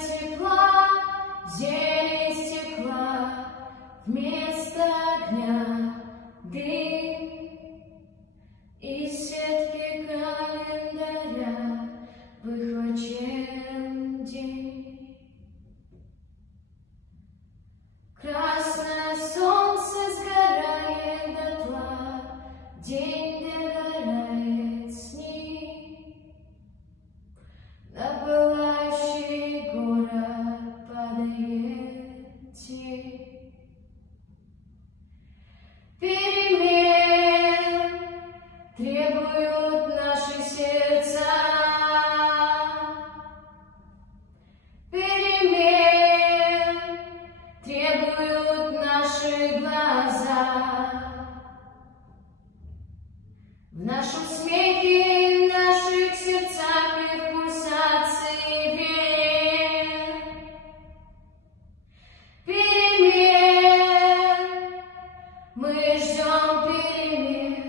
тепла, зелень стекла, вместо огня дым. Из сетки календаря выхвачен день. Красное солнце сгорает дотла, день догорает с ним. На пылающий город падает тень. Перемен требуют наши сердца. Перемен требуют наши глаза. В нашем смехе, в наших сердцах и в пульсации вен. Перемен, мы ждем перемен.